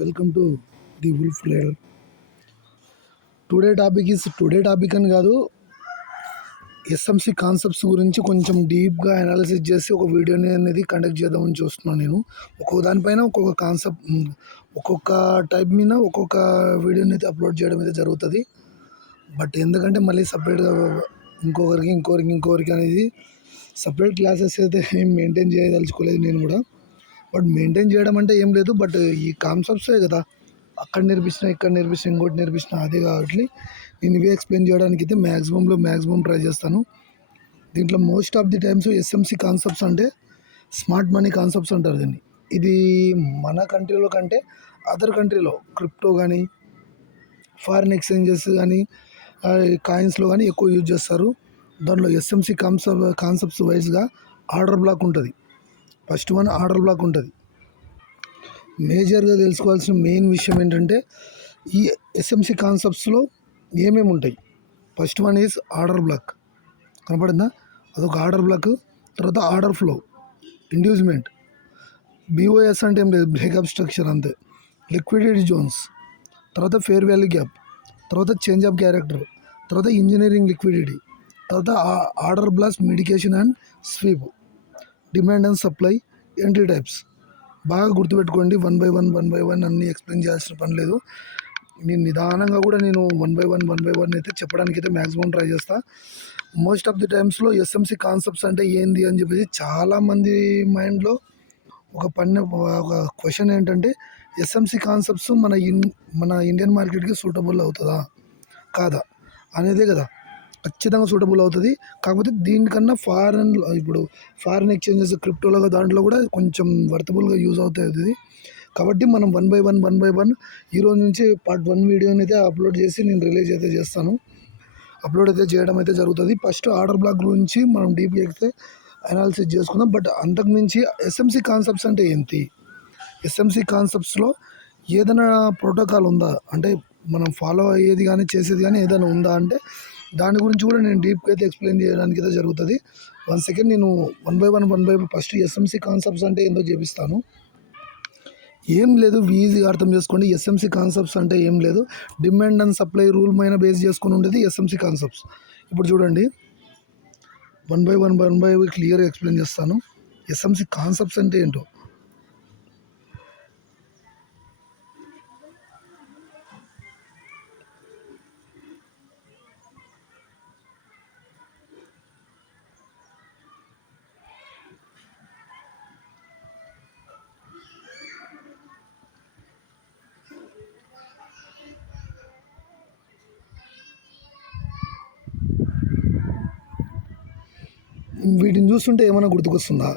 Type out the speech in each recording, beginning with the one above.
Welcome to the wolf trader. Today topic అని కాదు, SMC concepts గురించి కొంచెం డీప్గా అనాలిసిస్ చేసి ఒక వీడియోని అనేది కండక్ట్ చేద్దామని చూస్తున్నాను. నేను ఒక్కొక్క దానిపైన ఒక్కొక్క కాన్సెప్ట్, ఒక్కొక్క టైప్ మీద ఒక్కొక్క వీడియోని అయితే అప్లోడ్ చేయడం అయితే జరుగుతుంది. బట్ ఎందుకంటే మళ్ళీ సపరేట్గా ఇంకొకరికి అనేది సపరేట్ క్లాసెస్ అయితే ఏం మెయింటైన్ చేయదలుచుకోలేదు నేను కూడా. బట్ మెయింటైన్ చేయడం అంటే ఏం లేదు, బట్ ఈ కాన్సెప్ట్సే కదా, అక్కడ నేర్పించిన ఇక్కడ నేర్పించిన ఇంకోటి నేర్పించిన అదే కాబట్టి నేను ఇవే ఎక్స్ప్లెయిన్ చేయడానికి అయితే మ్యాక్సిమం ట్రై చేస్తాను. దీంట్లో most of the times SMC concepts అంటే స్మార్ట్ మనీ కాన్సెప్ట్స్ అంటారు దీన్ని. ఇది మన కంట్రీలో కంటే అదర్ కంట్రీలో క్రిప్టో కానీ ఫారిన్ ఎక్స్చేంజెస్ కానీ కాయిన్స్లో కానీ ఎక్కువ యూజ్ చేస్తారు. దాంట్లో ఎస్ఎంసి కాన్సెప్ట్స్ వైజ్గా ఆర్డర్ బ్లాక్ ఉంటుంది. ఫస్ట్ వన్ ఆర్డర్ బ్లాక్ ఉంటుంది. మేజర్గా తెలుసుకోవాల్సిన మెయిన్ విషయం ఏంటంటే ఈ ఎస్ఎంసి కాన్సెప్ట్స్లో ఏమేమి ఉంటాయి. First one is order block, కనపడిందా? అదొక ఆర్డర్ బ్లాక్. తర్వాత ఆర్డర్ ఫ్లో, ఇండ్యూస్మెంట్, బీఓఎస్ అంటే ఏం లేదు, బ్రేకప్ స్ట్రక్చర్ అంతే. లిక్విడిటీ జోన్స్, తర్వాత ఫేర్ వాల్యూ గ్యాప్, తర్వాత చేంజ్ ఆఫ్ క్యారెక్టర్, తర్వాత ఇంజనీరింగ్ లిక్విడిటీ, తర్వాత order block, mitigation and sweep, demand and supply, entry types. బాగా గుర్తుపెట్టుకోండి. వన్ బై వన్ అన్నీ ఎక్స్ప్లెయిన్ చేయాల్సిన పని లేదు. నేను నిదానంగా కూడా వన్ బై వన్ అయితే చెప్పడానికి అయితే మ్యాక్సిమం ట్రై చేస్తా. మోస్ట్ ఆఫ్ ది టైమ్స్లో ఎస్ఎంసి కాన్సెప్ట్స్ అంటే ఏంది అని చెప్పేసి చాలామంది మైండ్లో ఒక క్వశ్చన్ ఏంటంటే, ఎస్ఎంసి కాన్సెప్ట్స్ మన ఇండియన్ మార్కెట్కి సూటబుల్ అవుతుందా కాదా అనేదే కదా. ఖచ్చితంగా సూటబుల్ అవుతుంది. కాకపోతే దీనికన్నా ఇప్పుడు ఫారిన్ ఎక్స్చేంజెస్ క్రిప్టోలో దాంట్లో కూడా కొంచెం వర్తబుల్గా యూజ్ అవుతుంది. కాబట్టి మనం వన్ బై వన్ ఈరోజు నుంచి పార్ట్ 1 వీడియోని అయితే అప్లోడ్ చేసి నేను రిలీజ్ అయితే చేస్తాను. అప్లోడ్ అయితే చేయడం అయితే జరుగుతుంది. ఫస్ట్ ఆర్డర్ బ్లాక్ గురించి మనం డీప్గా అయితే అనాలిసిస్ చేసుకుందాం. బట్ అంతకుమించి ఎస్ఎంసి కాన్సెప్ట్స్ అంటే ఏంటి, ఎస్ఎంసి కాన్సెప్ట్స్లో ఏదైనా ప్రోటోకాల్ ఉందా, అంటే మనం ఫాలో అయ్యేది కానీ చేసేది కానీ ఏదైనా ఉందా అంటే దాని గురించి కూడా నేను డీప్గా అయితే ఎక్స్ప్లెయిన్ చేయడానికి అయితే జరుగుతుంది. నేను one by one first SMC concepts అంటే ఏందో చూపిస్తాను. ఏం లేదు, ఈజీగా అర్థం చేసుకోండి. ఎస్ఎంసి కాన్సెప్ట్స్ అంటే ఏం లేదు, డిమాండ్ అండ్ సప్లై రూల్ పైన బేస్ చేసుకుని ఉండేది ఎస్ఎంసి కాన్సెప్ట్స్. ఇప్పుడు చూడండి, వన్ బై వన్ క్లియర్గా ఎక్స్ప్లెయిన్ చేస్తాను ఎస్ఎంసి కాన్సెప్ట్స్ అంటే ఏంటో. వీటిని చూస్తుంటే ఏమైనా గుర్తుకొస్తుందా?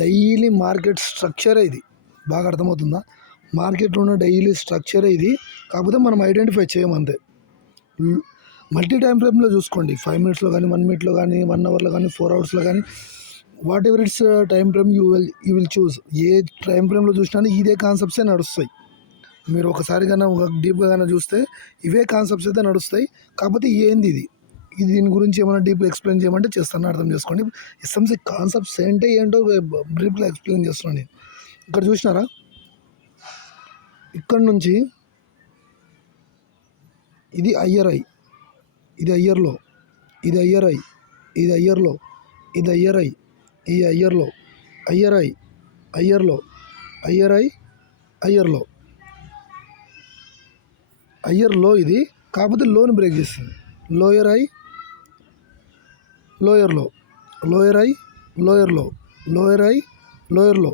డైలీ మార్కెట్ స్ట్రక్చరే ఇది. బాగా అర్థమవుతుందా? మార్కెట్లో ఉన్న డైలీ స్ట్రక్చరే ఇది. కాకపోతే మనం ఐడెంటిఫై చేయమంతే. మల్టీ టైం ఫ్రేమ్లో చూసుకోండి, 5 మినిట్స్లో కానీ 1 మినిట్లో కానీ 1 అవర్లో కానీ 4 అవర్స్లో కానీ what ever it's time frame you will choose. A time ఫ్రేమ్లో చూసినా ఇదే కాన్సెప్ట్సే నడుస్తాయి. మీరు ఒకసారి కానీ ఒక డీప్గా కానీ చూస్తే ఇవే కాన్సెప్ట్స్ అయితే నడుస్తాయి. కాకపోతే ఏంది ఇది దీని గురించి ఏమైనా డీప్గా ఎక్స్ప్లెయిన్ చేయమంటే చేస్తాను, అర్థం చేసుకోండి. ఎస్ఎంసి కాన్సెప్ట్స్ ఏంటో బ్రీఫ్గా ఎక్స్ప్లెయిన్ చేస్తున్నాను నేను. ఇక్కడ చూసినారా, ఇక్కడ నుంచి ఇది ఐఆర్ఐ, ఇది ఐఆర్లో, ఇది ఐఆర్ఐ, ఇది ఐఆర్లో, ఇది ఐఆర్ఐ, ఈ ఐఆర్లో, ఐఆర్ఐ, ఐఆర్లో, ఐఆర్ఐ, ఐఆర్లో, ఐఆర్లో. ఇది కాకపోతే లోన్ బ్రేక్ చేస్తుంది. లోయర్ ఐ, లోయర్ లో, లోయర్ ఐ, లోయర్ లో, లోయర్ ఐ, లోయర్ లో.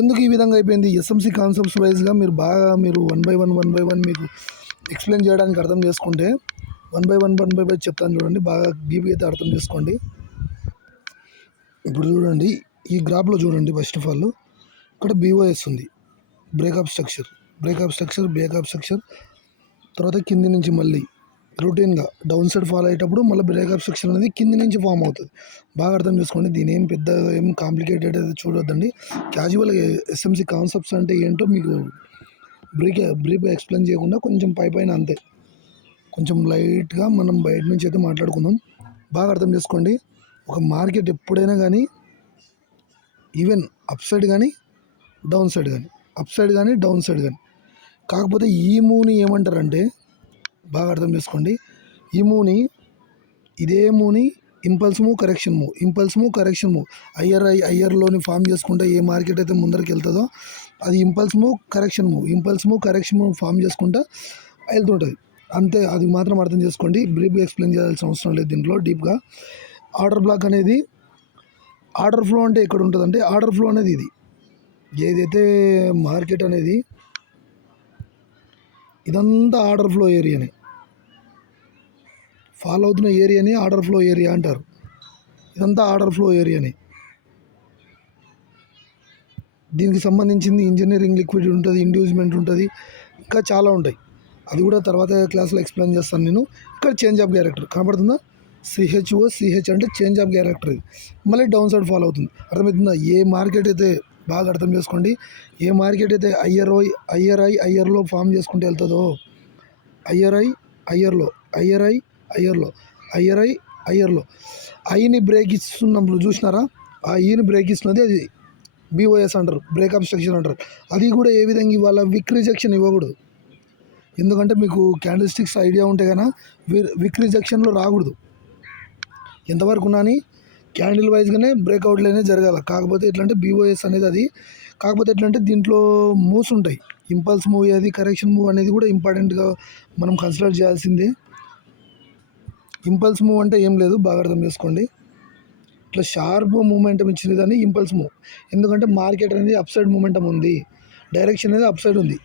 ఎందుకు ఈ విధంగా అయిపోయింది? ఎస్ఎంసి కాన్సెప్ట్స్ వైజ్గా మీరు వన్ బై వన్ మీకు ఎక్స్ప్లెయిన్ చేయడానికి అర్థం చేసుకుంటే వన్ బై వన్ చెప్తాను చూడండి. బాగా డీప్గా అయితే అర్థం చేసుకోండి. ఇప్పుడు చూడండి, ఈ గ్రాఫ్లో చూడండి. ఫస్ట్ ఆఫ్ ఆల్ ఇక్కడ బీఓఎస్ ఉంది, బ్రేకప్ స్ట్రక్చర్. తర్వాత కింది నుంచి మళ్ళీ రొటీన్గా డౌన్ సైడ్ ఫాలో అయ్యేటప్పుడు మళ్ళీ బ్రేకప్ సెక్షన్ అనేది కింది నుంచి ఫామ్ అవుతుంది. బాగా అర్థం చేసుకోండి. దీని ఏం కాంప్లికేటెడ్ అయితే చూడొద్దండి. క్యాజువల్గా ఎస్ఎంసి కాన్సెప్ట్స్ అంటే ఏంటో మీకు బ్రీఫ్గా ఎక్స్ప్లెయిన్ చేయకుండా కొంచెం పైన అంతే, కొంచెం లైట్గా మనం బయట నుంచి అయితే మాట్లాడుకుందాం. బాగా అర్థం చేసుకోండి. ఒక మార్కెట్ ఎప్పుడైనా కానీ ఈవెన్ అప్ సైడ్ కానీ డౌన్ సైడ్ కానీ అప్ సైడ్ కానీ డౌన్ సైడ్ కానీ. కాకపోతే ఈ మూవ్ని ఏమంటారంటే బాగా అర్థం చేసుకోండి, ఈ మూవ్ని ఇదే మూవ్ని impulse move, correction move, impulse move, correction move, ఐఆర్లోని ఫామ్ చేసుకుంటే ఏ మార్కెట్ అయితే ముందరికి వెళ్తుందో అది impulse move, correction move, impulse move, correction move form చేసుకుంటా వెళ్తుంటుంది అంతే. అది మాత్రం అర్థం చేసుకోండి, బ్రీఫ్గా ఎక్స్ప్లెయిన్ చేయాల్సిన అవసరం లేదు దీంట్లో డీప్గా. ఆర్డర్ బ్లాక్ అనేది, ఆర్డర్ ఫ్లో అంటే ఎక్కడ ఉంటుంది అంటే ఆర్డర్ ఫ్లో అనేది ఇది ఏదైతే మార్కెట్ అనేది ఇదంతా ఆర్డర్ ఫ్లో ఏరియాని ఫాలో అవుతున్న ఏరియాని ఆర్డర్ ఫ్లో ఏరియా అంటారు. ఇదంతా ఆర్డర్ ఫ్లో ఏరియాని. దీనికి సంబంధించింది ఇంజనీరింగ్ లిక్విడ్ ఉంటుంది, ఇండ్యూస్మెంట్ ఉంటుంది, ఇంకా చాలా ఉంటాయి. అది కూడా తర్వాత క్లాస్లో ఎక్స్ప్లెయిన్ చేస్తాను నేను. ఇక్కడ చేంజ్ ఆఫ్ క్యారెక్టర్ కనబడుతుందా, సిహెచ్ అంటే చేంజ్ ఆఫ్ క్యారెక్టర్. ఇది మళ్ళీ డౌన్ సైడ్ ఫాలో అవుతుంది. అర్థమవుతుందా? ఏ మార్కెట్ అయితే బాగా అర్థం చేసుకోండి, ఏ మార్కెట్ అయితే ఐఆర్లో ఫామ్ చేసుకుంటూ వెళ్తుందో ఐఆర్లో ఐని బ్రేక్ ఇస్తున్నప్పుడు చూసినారా, ఆ ఈని బ్రేక్ ఇస్తున్నది అది బీఓఎస్ అంటారు, బ్రేక్ అబ్స్ట్రక్షన్ అంటారు. అది కూడా ఏ విధంగా ఇవ్వాలా, విక్ రిజెక్షన్ ఇవ్వకూడదు. ఎందుకంటే మీకు క్యాండిల్ స్టిక్స్ ఐడియా ఉంటే కన్నా విక్ రిజెక్షన్లో రాకూడదు. ఎంతవరకు ఉన్నాని క్యాండిల్ వైజ్గానే బ్రేక్అవుట్లనే జరగాల. కాకపోతే ఎట్లంటే బీఓఎస్ అనేది అది, కాకపోతే ఎట్లంటే దీంట్లో మూవ్స్ ఉంటాయి. ఇంపల్స్ మూవ్ అది, కరెక్షన్ మూవ్ అనేది కూడా ఇంపార్టెంట్గా మనం కన్సిడర్ చేయాల్సిందే. ఇంపల్స్ మూవ్ అంటే ఏం లేదు, బాగా అర్థం చేసుకోండి. ఇట్లా షార్ప్ మూమెంటం ఇచ్చింది దాన్ని ఇంపల్స్ మూవ్. ఎందుకంటే మార్కెట్ అనేది అప్ సైడ్ మూమెంటం ఉంది, డైరెక్షన్ అనేది అప్ సైడ్ ఉంది.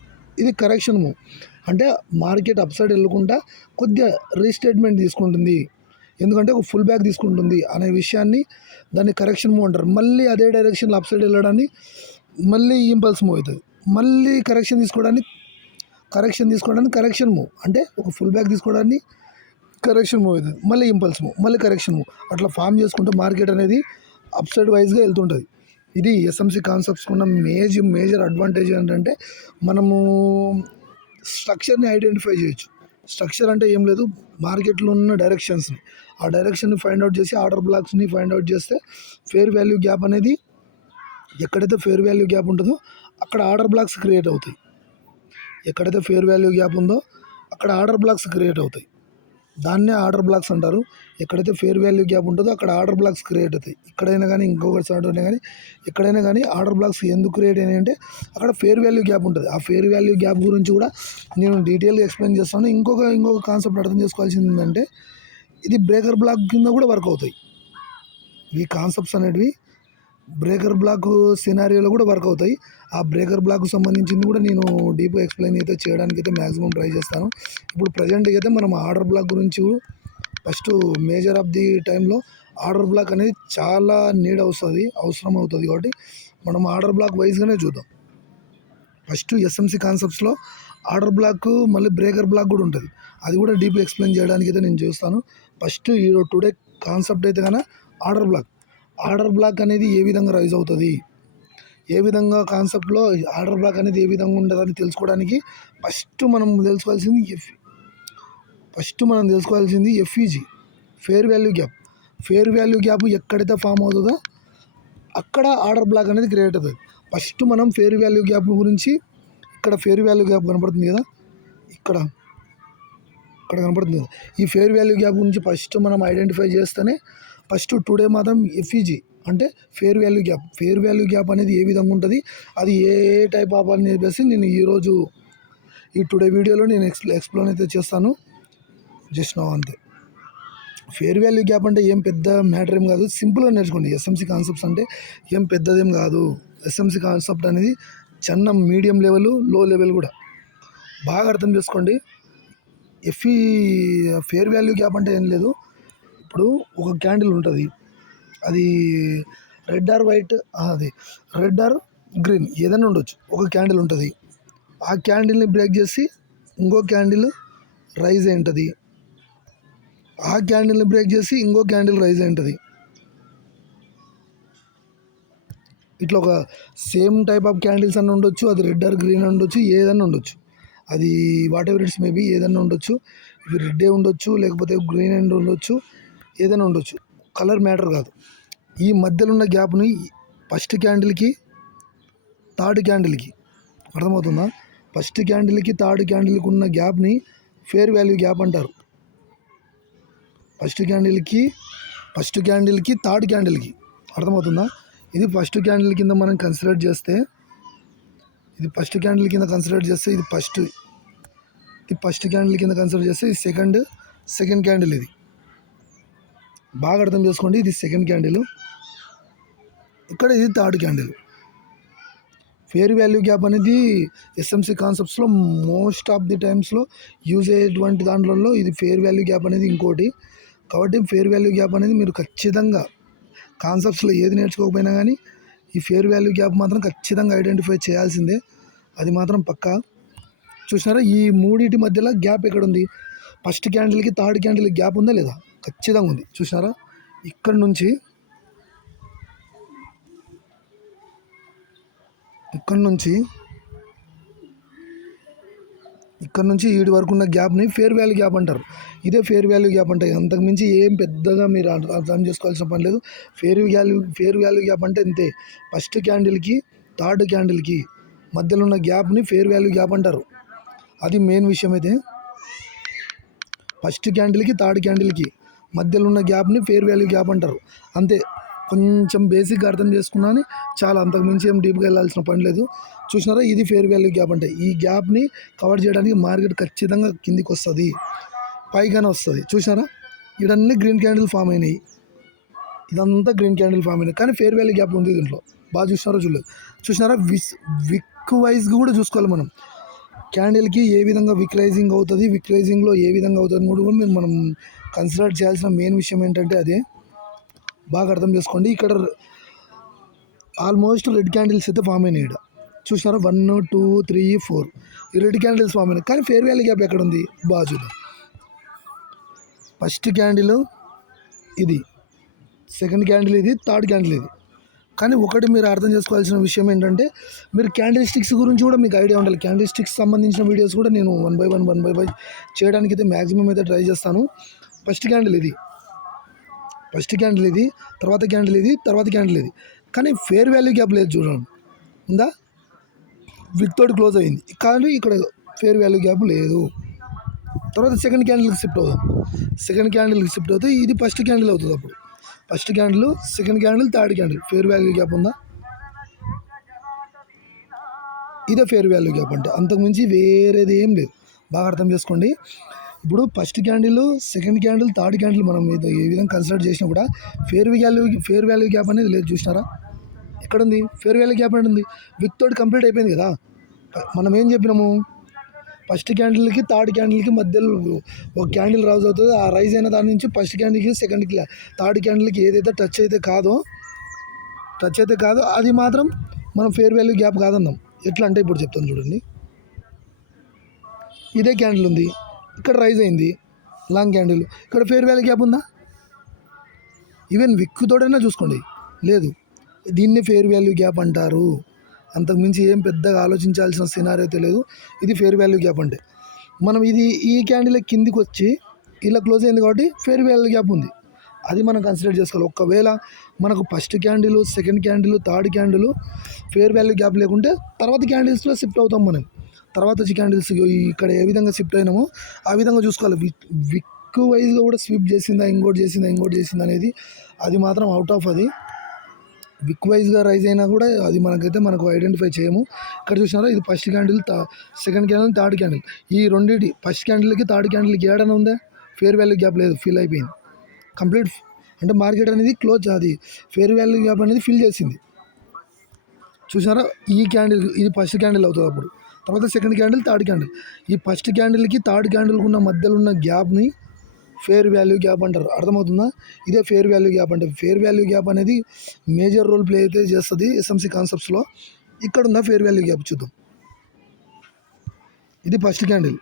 ఇది కరెక్షన్ మూవ్ అంటే మార్కెట్ అప్ సైడ్ వెళ్ళకుండా కొద్దిగా రీస్టేట్మెంట్ తీసుకుంటుంది, ఎందుకంటే ఒక ఫుల్ బ్యాక్ తీసుకుంటుంది అనే విషయాన్ని దాన్ని కరెక్షన్ మూవ్ అంటారు. మళ్ళీ అదే డైరెక్షన్లో అప్ సైడ్ వెళ్ళడాన్ని మళ్ళీ ఇంపల్స్ మూవ్ అవుతుంది. మళ్ళీ కరెక్షన్ తీసుకోవడానికి కరెక్షన్ మూవ్ అంటే ఒక ఫుల్ బ్యాక్ తీసుకోవడాన్ని కరెక్షన్ మూవ్ అవుతుంది, మళ్ళీ ఇంపల్స్ మూవ్, మళ్ళీ కరెక్షన్ మూవ్, అట్లా ఫామ్ చేసుకుంటే మార్కెట్ అనేది అప్ సైడ్ వైజ్గా వెళ్తుంటుంది. ఇది ఎస్ఎంసి కాన్సెప్ట్స్ ఉన్న మేజర్ అడ్వాంటేజ్ ఏంటంటే మనము స్ట్రక్చర్ని ఐడెంటిఫై చేయొచ్చు. స్ట్రక్చర్ అంటే ఏం లేదు, మార్కెట్లో ఉన్న డైరెక్షన్స్ని, ఆ డైరెక్షన్ని ఫైండ్ అవుట్ చేసి ఆర్డర్ బ్లాక్స్ని ఫైండ్ అవుట్ చేస్తే ఫేర్ వాల్యూ గ్యాప్ అనేది ఎక్కడైతే ఫేర్ వాల్యూ గ్యాప్ ఉంటుందో అక్కడ ఆర్డర్ బ్లాక్స్ క్రియేట్ అవుతాయి. ఎక్కడైతే ఫేర్ వాల్యూ గ్యాప్ ఉందో అక్కడ ఆర్డర్ బ్లాక్స్ క్రియేట్ అవుతాయి, దాన్నే ఆర్డర్ బ్లాక్స్ అంటారు. ఎక్కడైతే ఫేర్ వాల్యూ గ్యాప్ ఉంటుందో అక్కడ ఆర్డర్ బ్లాక్స్ క్రియేట్ అవుతాయి. ఇక్కడైనా కానీ ఇంకొకటి సైడ్ అయినా కానీ ఎక్కడైనా కానీ ఆర్డర్ బ్లాక్స్ ఎందుకు క్రియేట్ అయినాయి అంటే అక్కడ ఫేర్ వాల్యూ గ్యాప్ ఉంటుంది. ఆ ఫేర్ వాల్యూ గ్యాప్ గురించి కూడా నేను డీటెయిల్గా ఎక్స్ప్లెయిన్ చేస్తాను. ఇంకొక కాన్సెప్ట్ అర్థం చేసుకోవాల్సింది ఏంటంటే ఇది బ్రేకర్ బ్లాక్ కింద కూడా వర్క్ అవుతాయి. ఈ కాన్సెప్ట్స్ అనేటివి బ్రేకర్ బ్లాక్ సినారియోలో కూడా వర్క్ అవుతాయి. ఆ బ్రేకర్ బ్లాక్కు సంబంధించింది కూడా నేను డీప్గా ఎక్స్ప్లెయిన్ అయితే చేయడానికి అయితే మ్యాక్సిమం ట్రై చేస్తాను. ఇప్పుడు ప్రజెంట్గా అయితే మనం ఆర్డర్ బ్లాక్ గురించి ఫస్ట్ మేజర్ ఆఫ్ ది టైంలో ఆర్డర్ బ్లాక్ అనేది చాలా అవసరం అవుతుంది. కాబట్టి మనం ఆర్డర్ బ్లాక్ వైజ్గానే చూద్దాం. ఫస్ట్ ఎస్ఎంసి కాన్సెప్ట్స్లో ఆర్డర్ బ్లాక్ మళ్ళీ బ్రేకర్ బ్లాక్ కూడా ఉంటుంది, అది కూడా డీప్ ఎక్స్ప్లెయిన్ చేయడానికి అయితే నేను చేస్తాను. ఫస్ట్ టుడే కాన్సెప్ట్ అయితే కన్నా ఆర్డర్ బ్లాక్ అనేది ఏ విధంగా రైజ్ అవుతుంది, ఏ విధంగా కాన్సెప్ట్లో ఆర్డర్ బ్లాక్ అనేది ఏ విధంగా ఉంటుందని తెలుసుకోవడానికి ఫస్ట్ మనం తెలుసుకోవాల్సింది ఎఫ్ఈజీ, ఫేర్ వాల్యూ గ్యాప్ ఎక్కడైతే ఫామ్ అవుతుందో అక్కడ ఆర్డర్ బ్లాక్ అనేది క్రియేట్ అవుతుంది. ఫస్ట్ మనం ఫేర్ వాల్యూ గ్యాప్ గురించి, ఇక్కడ ఫేర్ వాల్యూ గ్యాప్ కనపడుతుంది కదా, ఇక్కడ కనపడుతుంది కదా, ఈ ఫేర్ వాల్యూ గ్యాప్ గురించి ఫస్ట్ మనం ఐడెంటిఫై చేస్తేనే ఫస్ట్ టుడే మాత్రం ఎఫ్ఈజీ అంటే ఫేర్ వాల్యూ గ్యాప్ అనేది ఏ విధంగా ఉంటుంది, అది ఏ టైప్ ఆఫ్ అని చెప్పేసి నేను ఈరోజు ఈ టుడే వీడియోలో నేను ఎక్స్ప్లెయిన్ అయితే చేస్తాను. జస్ట్ నో అంతే. ఫేర్ వాల్యూ గ్యాప్ అంటే ఏం పెద్ద మ్యాటర్ ఏం కాదు, సింపుల్గా నేర్చుకోండి. ఎస్ఎంసి కాన్సెప్ట్స్ అంటే ఏం పెద్దదేం కాదు. ఎస్ఎంసి కాన్సెప్ట్ అనేది చిన్న మీడియం లెవెల్, లో లెవెల్ కూడా బాగా అర్థం చేసుకోండి. ఫేర్ వాల్యూ గ్యాప్ అంటే ఏం లేదు. ఇప్పుడు ఒక క్యాండిల్ ఉంటుంది, అది రెడ్ ఆర్ వైట్, అది రెడ్ ఆర్ గ్రీన్ ఏదైనా ఉండొచ్చు. ఒక క్యాండిల్ ఉంటుంది, ఆ క్యాండిల్ని బ్రేక్ చేసి ఇంకో క్యాండిల్ రైజ్ అయి ఉంటుంది, ఆ క్యాండిల్ని బ్రేక్ చేసి ఇంకో క్యాండిల్ రైజ్ అయి ఉంటుంది. ఇట్లా ఒక సేమ్ టైప్ ఆఫ్ క్యాండిల్స్ అన్న ఉండొచ్చు, అది రెడ్ ఆర్ గ్రీన్ ఉండొచ్చు, ఏదైనా ఉండొచ్చు, అది వాట్ ఎవర్ ఇట్స్ మేబీ ఏదైనా ఉండొచ్చు. ఇవి రెడ్డే ఉండొచ్చు, లేకపోతే గ్రీన్ అండ్ ఉండొచ్చు, ఏదైనా ఉండొచ్చు, కలర్ మ్యాటర్ కాదు. ఈ మధ్యలో ఉన్న గ్యాప్ని ఫస్ట్ క్యాండిల్కి థర్డ్ క్యాండిల్కి అర్థమవుతుందా? ఫస్ట్ క్యాండిల్కి థర్డ్ క్యాండిల్కి ఉన్న గ్యాప్ని ఫేర్ వాల్యూ గ్యాప్ అంటారు. ఫస్ట్ క్యాండిల్కి థర్డ్ క్యాండిల్కి, అర్థమవుతుందా? ఇది ఫస్ట్ క్యాండిల్ కింద మనం కన్సిడర్ చేస్తే, ఇది ఫస్ట్ క్యాండిల్ కింద కన్సిడర్ చేస్తే ఇది ఫస్ట్ క్యాండిల్ కింద కన్సిడర్ చేస్తే ఇది సెకండ్ క్యాండిల్. ఇది బాగా అర్థం చేసుకోండి. ఇది సెకండ్ క్యాండిల్, ఇక్కడ ఇది third candle. Fair value gap అనేది ఎస్ఎంసి కాన్సెప్ట్స్లో మోస్ట్ ఆఫ్ ది టైమ్స్లో యూజ్ అయ్యేటువంటి దాంట్లో ఇది ఫేర్ వాల్యూ గ్యాప్ అనేది ఇంకోటి. కాబట్టి ఫేర్ వాల్యూ గ్యాప్ అనేది మీరు ఖచ్చితంగా కాన్సెప్ట్స్లో ఏది నేర్చుకోకపోయినా కానీ ఈ ఫేర్ వాల్యూ గ్యాప్ మాత్రం ఖచ్చితంగా ఐడెంటిఫై చేయాల్సిందే, అది మాత్రం పక్కా. చూసినారా ఈ మూడింటి మధ్యలో గ్యాప్ ఎక్కడ ఉంది? ఫస్ట్ క్యాండిల్కి థర్డ్ క్యాండిల్కి గ్యాప్ ఉందా లేదా? ఖచ్చితంగా ఉంది. చూసినారా ఇక్కడ నుంచి వీడి వరకు ఉన్న గ్యాప్ని ఫేర్ వాల్యూ గ్యాప్ అంటారు. ఇదే ఫేర్ వాల్యూ గ్యాప్ అంటే అంతకుమించి ఏం పెద్దగా మీరు అర్థం చేసుకోవాల్సిన పని లేదు. ఫేర్ వాల్యూ గ్యాప్ అంటే అంతే. ఫస్ట్ క్యాండిల్కి థర్డ్ క్యాండిల్కి మధ్యలో ఉన్న గ్యాప్ని ఫేర్ వాల్యూ గ్యాప్ అంటారు. అది మెయిన్ విషయం. అయితే ఫస్ట్ క్యాండిల్కి థర్డ్ క్యాండిల్కి మధ్యలో ఉన్న గ్యాప్ని ఫేర్ వాల్యూ గ్యాప్ అంటారు. అంతే, కొంచెం బేసిక్గా అర్థం చేసుకున్నాను చాలా, అంతకుమించి ఏం డీప్గా వెళ్ళాల్సిన పని లేదు. చూసినారా ఇది ఫేర్ వాల్యూ గ్యాప్ అంటే ఈ గ్యాప్ని కవర్ చేయడానికి మార్కెట్ ఖచ్చితంగా కిందికి వస్తుంది, పైగానే వస్తుంది. చూసినారా ఇవన్నీ గ్రీన్ క్యాండిల్ ఫామ్ అయినాయి, ఇదంతా గ్రీన్ క్యాండిల్ ఫామ్ అయినాయి, కానీ ఫేర్ వాల్యూ గ్యాప్ ఉంది దీంట్లో. బాగా చూసినారా విక్ వైజ్గా కూడా చూసుకోవాలి మనం. క్యాండిల్కి ఏ విధంగా విక్ రైజింగ్ అవుతుంది, విక్ రైజింగ్లో ఏ విధంగా అవుతుంది కూడా మనం కన్సిడర్ చేయాల్సిన మెయిన్ విషయం ఏంటంటే అదే. బాగా అర్థం చేసుకోండి. ఇక్కడ ఆల్మోస్ట్ రెడ్ క్యాండిల్స్ అయితే ఫామ్ అయినాయి. ఇక్కడ చూసినారా 1 2 3 4 ఈ రెడ్ క్యాండిల్స్ ఫామ్ అయినాయి, కానీ ఫేర్ వాల్యూ గ్యాప్ ఎక్కడ ఉంది? బాగా చూద్దాం. ఫస్ట్ క్యాండిల్ ఇది, సెకండ్ క్యాండిల్ ఇది, థర్డ్ క్యాండిల్ ఇది. కానీ ఒకటి మీరు అర్థం చేసుకోవాల్సిన విషయం ఏంటంటే మీరు క్యాండిల్ స్టిక్స్ గురించి కూడా మీకు ఐడియా ఉండాలి. క్యాండిల్ స్టిక్స్ సంబంధించిన వీడియోస్ కూడా నేను 1 by 1 చేయడానికి అయితే మ్యాక్సిమం అయితే ట్రై చేస్తాను. ఫస్ట్ క్యాండిల్ ఇది, తర్వాత క్యాండిల్ ఇది, కానీ ఫేర్ వాల్యూ గ్యాప్ లేదు. చూడండి ఉందా? విక్ తోటి క్లోజ్ అయింది, కానీ ఇక్కడ ఫేర్ వాల్యూ గ్యాప్ లేదు. తర్వాత సెకండ్ క్యాండిల్కి షిఫ్ట్ అవుతే ఇది ఫస్ట్ క్యాండిల్ అవుతుంది. అప్పుడు first candle, second candle, third candle fair value gap ఉందా? ఇదే ఫేర్ వాల్యూ గ్యాప్ అంటే, అంతకుమించి వేరేది ఏం లేదు. బాగా అర్థం చేసుకోండి. ఇప్పుడు first candle, second candle, third candle మనం ఏ విధంగా కన్సిడర్ చేసినా కూడా ఫేర్ వాల్యూ గ్యాప్ అనేది లేదు. చూసినారా ఎక్కడ ఉంది? ఫేర్ వాల్యూ గ్యాప్ అనేది ఉంది. విక్ తోటి కంప్లీట్ అయిపోయింది కదా. మనం ఏం చెప్పినాము? ఫస్ట్ క్యాండిల్కి థర్డ్ క్యాండిల్కి మధ్యలో ఒక క్యాండిల్ రైజ్ అవుతుంది. ఆ రైజ్ అయిన దాని నుంచి ఫస్ట్ క్యాండిల్కి, సెకండ్కి, థర్డ్ క్యాండిల్కి ఏదైతే టచ్ అయితే కాదో అది మాత్రం మనం ఫేర్ వాల్యూ గ్యాప్ కాదన్నాం. ఎట్లా అంటే ఇప్పుడు చెప్తాను చూడండి. ఇదే క్యాండిల్ ఉంది, ఇక్కడ రైజ్ అయింది లాంగ్ క్యాండిల్, ఇక్కడ ఫేర్ వాల్యూ గ్యాప్ ఉందా? ఈవెన్ విక్ తోడైనా చూసుకోండి, లేదు. దీన్ని ఫేర్ వాల్యూ గ్యాప్ అంటారు. అంతకుమించి ఏం పెద్దగా ఆలోచించాల్సిన సినారియో అయితే లేదు. ఇది ఫేర్ వాల్యూ గ్యాప్ అంటే మనం ఈ క్యాండిల్ కిందికి వచ్చి ఇలా క్లోజ్ అయింది కాబట్టి ఫేర్ వాల్యూ గ్యాప్ ఉంది, అది మనం కన్సిడర్ చేసుకోవాలి. ఒకవేళ మనకు first candle, second candle, third candle fair value gap లేకుంటే తర్వాత క్యాండిల్స్లో షిఫ్ట్ అవుతాం మనం. తర్వాత వచ్చి క్యాండిల్స్ ఇక్కడ ఏ విధంగా షిఫ్ట్ అయినామో ఆ విధంగా చూసుకోవాలి. విక్ వైజ్గా కూడా స్విప్ చేసిందా, ఇంకోటి చేసిందా అనేది అది మాత్రం అవుట్ ఆఫ్. అది విక్ వైజ్గా రైజ్ అయినా కూడా అది మనకు ఐడెంటిఫై చేయము. ఇక్కడ చూసినారా ఇది first candle, second candle, third candle. ఈ రెండింటి ఫస్ట్ క్యాండిల్కి థర్డ్ క్యాండిల్కి ఏడైనా ఉందా? ఫేర్ వాల్యూ గ్యాప్ లేదు, ఫిల్ అయిపోయింది కంప్లీట్. అంటే మార్కెట్ అనేది క్లోజ్, అది ఫేర్ వాల్యూ గ్యాప్ అనేది ఫిల్ చేసింది. చూసినారా ఈ క్యాండిల్, ఇది ఫస్ట్ క్యాండిల్ అవుతుంది. అప్పుడు తర్వాత సెకండ్ క్యాండిల్, థర్డ్ క్యాండిల్. ఈ ఫస్ట్ క్యాండిల్కి థర్డ్ క్యాండిల్కి ఉన్న మధ్యలో ఉన్న గ్యాప్ని ఫేర్ వాల్యూ గ్యాప్ అంటారు. అర్థమవుతుందా? ఇదే ఫేర్ వాల్యూ గ్యాప్ అంటే. ఫేర్ వాల్యూ గ్యాప్ అనేది మేజర్ రోల్ ప్లే అయితే చేస్తుంది ఎస్ఎంసి కాన్సెప్ట్స్లో. ఇక్కడ ఉన్న ఫేర్ వాల్యూ గ్యాప్ చూద్దాం. ఇది ఫస్ట్ క్యాండిల్,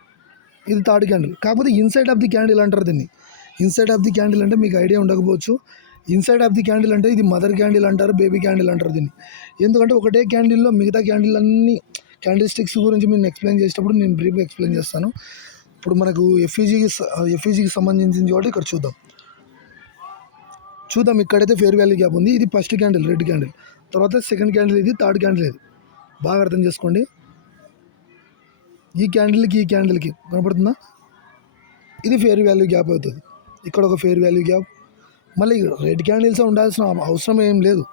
ఇది థర్డ్ క్యాండిల్, కాకపోతే ఇన్సైడ్ ఆఫ్ ది క్యాండిల్ అంటారు దీన్ని. ఇన్సైడ్ ఆఫ్ ది క్యాండిల్ అంటే మీకు ఐడియా ఉండకపోవచ్చు. ఇన్సైడ్ ఆఫ్ ది క్యాండిల్ అంటే ఇది మదర్ క్యాండిల్ అంటారు, బేబీ క్యాండిల్ అంటారు దీన్ని. ఎందుకంటే ఒకటే క్యాండిల్లో మిగతా క్యాండిల్ అన్ని క్యాండిల్ స్టిక్స్ గురించి నేను ఎక్స్ప్లెయిన్ చేసేటప్పుడు నేను బ్రీఫ్గా ఎక్స్ప్లెయిన్ చేస్తాను. ఇప్పుడు మనకు ఎఫ్ఈజీకి సంబంధించింది కాబట్టి ఇక్కడ చూద్దాం. ఇక్కడైతే ఫేర్ వాల్యూ గ్యాప్ ఉంది. ఇది ఫస్ట్ క్యాండిల్, రెడ్ క్యాండిల్, తర్వాత సెకండ్ క్యాండిల్, ఇది థర్డ్ క్యాండిల్. ఇది బాగా అర్థం చేసుకోండి. ఈ క్యాండిల్కి కనపడుతుందా, ఇది ఫేర్ వాల్యూ గ్యాప్ అవుతుంది. ఇక్కడ ఒక ఫేర్ వాల్యూ గ్యాప్, మళ్ళీ రెడ్ క్యాండిల్స్ ఉండాల్సిన అవసరం ఏం లేదు.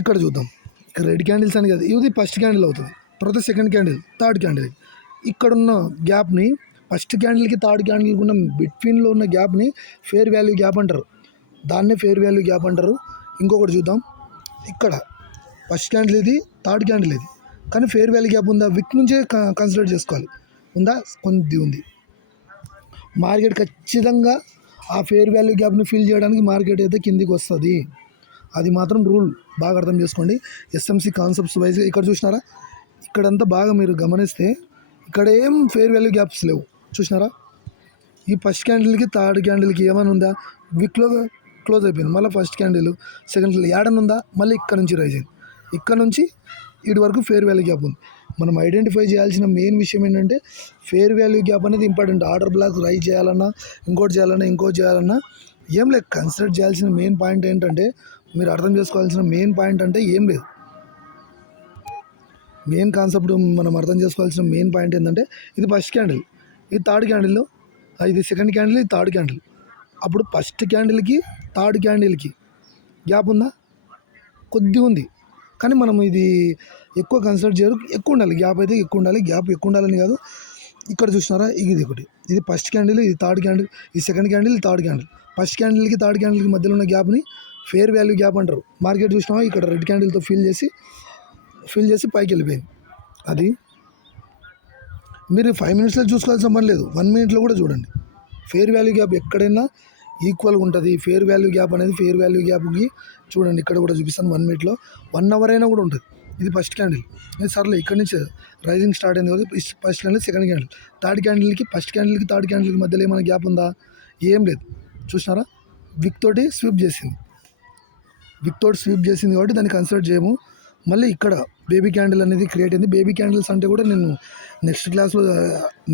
ఇక్కడ చూద్దాం, ఇక్కడ రెడ్ క్యాండిల్స్ అని కదా, ఇది ఫస్ట్ క్యాండిల్ అవుతుంది. తర్వాత సెకండ్ క్యాండిల్, థర్డ్ క్యాండిల్. ఇక్కడున్న గ్యాప్ని, ఫస్ట్ క్యాండిల్కి థర్డ్ క్యాండిల్కి ఉన్న బిట్వీన్లో ఉన్న గ్యాప్ని ఫేర్ వాల్యూ గ్యాప్ అంటారు. దాన్నే ఫేర్ వాల్యూ గ్యాప్ అంటారు. ఇంకొకటి చూద్దాం, ఇక్కడ ఫస్ట్ క్యాండిల్ ఇది, థర్డ్ క్యాండిల్ ఇది, కానీ ఫేర్ వాల్యూ గ్యాప్ ఉందా, విక్ నుంచే కన్సిడర్ చేసుకోవాలి. ఉందా, కొద్ది ఉంది. మార్కెట్ ఖచ్చితంగా ఆ ఫేర్ వాల్యూ గ్యాప్ని ఫిల్ చేయడానికి మార్కెట్ అయితే కిందికి వస్తుంది. అది మాత్రం రూల్ బాగా అర్థం చేసుకోండి. ఎస్ఎంసి కాన్సెప్ట్స్ వైజ్గా ఇక్కడ చూసినారా, ఇక్కడంతా బాగా మీరు గమనిస్తే ఇక్కడ ఏం ఫేర్ వాల్యూ గ్యాప్స్ లేవు. చూసినారా, ఈ ఫస్ట్ క్యాండిల్కి థర్డ్ క్యాండిల్కి ఏమైనా ఉందా, విక్లో క్లోజ్ అయిపోయింది. మళ్ళీ ఫస్ట్ క్యాండిల్ సెకండ్ క్యాండిల్ ఏడని ఉందా, మళ్ళీ ఇక్కడ నుంచి రైజ్ అయింది. ఇక్కడ నుంచి ఇటు వరకు ఫేర్ వాల్యూ గ్యాప్ ఉంది. మనం ఐడెంటిఫై చేయాల్సిన మెయిన్ విషయం ఏంటంటే ఫేర్ వాల్యూ గ్యాప్ అనేది ఇంపార్టెంట్. ఆర్డర్ బ్లాక్ రైజ్ చేయాలన్నా, ఇంకోటి చేయాలన్నా ఏం లేదు. కన్సిడర్ చేయాల్సిన మెయిన్ పాయింట్ ఏంటంటే, మీరు అర్థం చేసుకోవాల్సిన మెయిన్ పాయింట్ అంటే ఏం లేదు. మెయిన్ కాన్సెప్ట్ మనం అర్థం చేసుకోవాల్సిన మెయిన్ పాయింట్ ఏంటంటే, ఇది ఫస్ట్ క్యాండిల్, ఇది థర్డ్ క్యాండిల్, ఇది సెకండ్ క్యాండిల్, ఇది థర్డ్ క్యాండిల్. అప్పుడు ఫస్ట్ క్యాండిల్కి థర్డ్ క్యాండిల్కి గ్యాప్ ఉందా, కొద్దిగా ఉంది. కానీ మనం ఇది ఎక్కువ కన్సిడర్ చేయరు. ఎక్కువ ఉండాలి గ్యాప్, అయితే ఎక్కువ ఉండాలి. గ్యాప్ ఎక్కువ ఉండాలని కాదు. ఇక్కడ చూసినారా, ఇది ఒకటి, ఇది ఫస్ట్ క్యాండిల్, ఇది థర్డ్ క్యాండిల్, ఇది సెకండ్ క్యాండిల్, ఇది థర్డ్ క్యాండిల్. ఫస్ట్ క్యాండిల్కి థర్డ్ క్యాండిల్కి మధ్యలో ఉన్న గ్యాప్ని ఫేర్ వాల్యూ గ్యాప్ అంటారు. మార్కెట్ చూసినావా, ఇక్కడ రెడ్ క్యాండిల్తో ఫిల్ చేసి పైకి వెళ్ళిపోయింది. అది మీరు 5 మినిట్స్లో చూసుకోవాల్సిన పని లేదు, 1 మినిట్లో కూడా చూడండి. ఫేర్ వాల్యూ గ్యాప్ ఎక్కడైనా ఈక్వల్గా ఉంటుంది. ఫేర్ వాల్యూ గ్యాప్ అనేది ఫేర్ వాల్యూ గ్యాప్కి చూడండి, ఇక్కడ కూడా చూపిస్తాను. 1 మినిట్లో 1 అవర్ అయినా కూడా ఉంటుంది. ఇది ఫస్ట్ క్యాండిల్, ఇది సర్లే ఇక్కడ నుంచి రైజింగ్ స్టార్ట్ అయింది కదా. First candle, second candle, third క్యాండిల్కి, ఫస్ట్ క్యాండిల్కి థర్డ్ క్యాండిల్కి మధ్యలో ఏమైనా గ్యాప్ ఉందా, ఏం లేదు. చూసినారా, విక్ తోటి స్వీప్ చేసింది కాబట్టి దాన్ని కన్సిడర్ చేయము. మళ్ళీ ఇక్కడ బేబీ క్యాండిల్ అనేది క్రియేట్ అయింది. బేబీ క్యాండిల్స్ అంటే కూడా నేను నెక్స్ట్ క్లాస్లో